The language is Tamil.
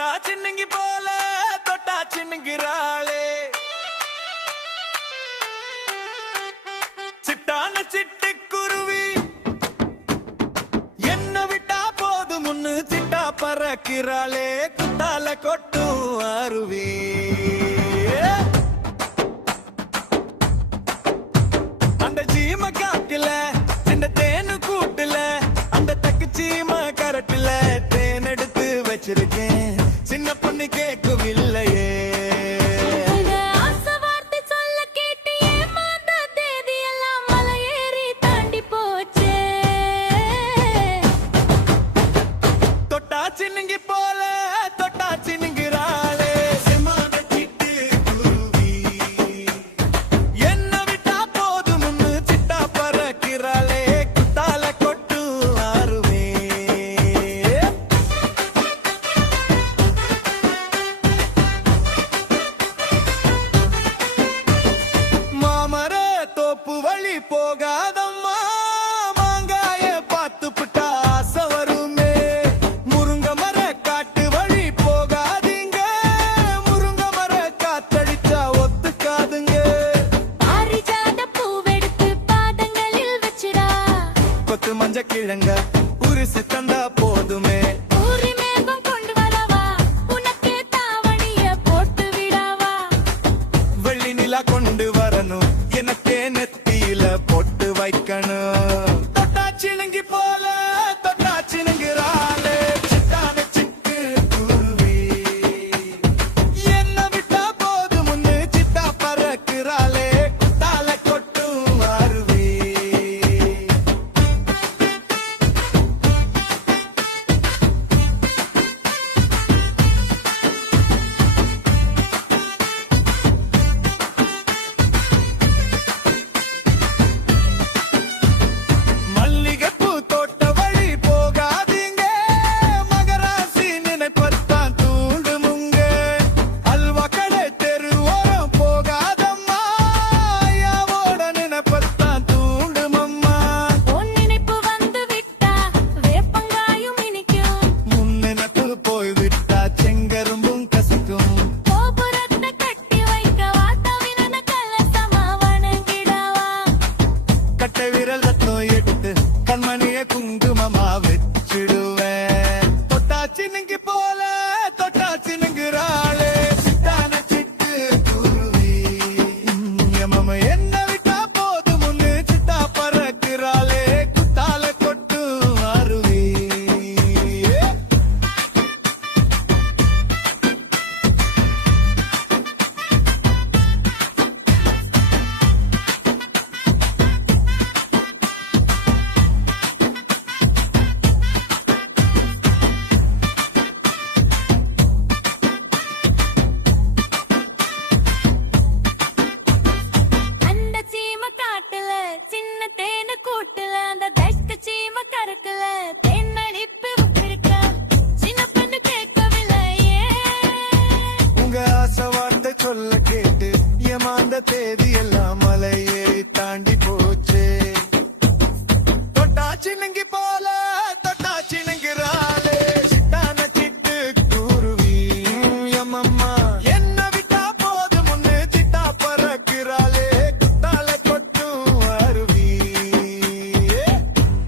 தொட்டா சின்னங்கி போல தொட்டா சின்னங்கிறாளே சிட்டான சிட்டுக்குருவி என்ன விட்டா போதும் முன்னு சிட்டா பறக்கிறாளே குத்தால கொட்டும் அருவி அந்த ஜீம காட்டுல இந்த தேனு கூட்டுல அந்த தக்கு சீம கரட்டுல தேன் எடுத்து வச்சிருக்கேன் சின்ன பொண்ணு கேட்கவில்லையே சின்னங்கி போல தொட்டா சின்னங்கிறாளே சிமான சிட்டு குருவி என்ன விட்டா போதும் சிட்டா பறக்கிறாளே குத்தால கொட்டு அருவே மாமர தோப்பு வழி போகாதம்மா மாங்காய பார்த்து புட்டா ஆசை வருமே மஞ்ச கிழங்க உருசு தந்தா போதுமே ஊரி மேகம் கொண்டு வரவா உனக்கே தாவணிய போட்டு விடவா வெள்ளி நிலா கொண்டு வரணும் எனக்கே நெத்தியில போட்டு வைக்கணும் தொட்டா சின்னங்கி போல தொட்டா சின்னங்கிறாளே சிட்டான சிட்டு குருவி என்ன விட்டா போது முன்னு சிட்டா பறக்கிறாளே குத்தால கொட்டும் அருவி விரல் ரத்தம் எடுத்து கண்மணிய குங்குமமா வச்சிடுவேன் தொட்டா சின்னங்கி போல தொட்டா சின்னங்கிறாளே சிட்டான சிட்டு குருவி எமம என்ன விட்டா போது முன்னு சிட்டா பறக்கிறாளே குத்தால கொட்டு அருவி சொல்ல கேட்டு ஏமாந்த தேதி எல்லாம் மலை ஏறி தாண்டி போச்சு தொட்டா சின்னங்கி போல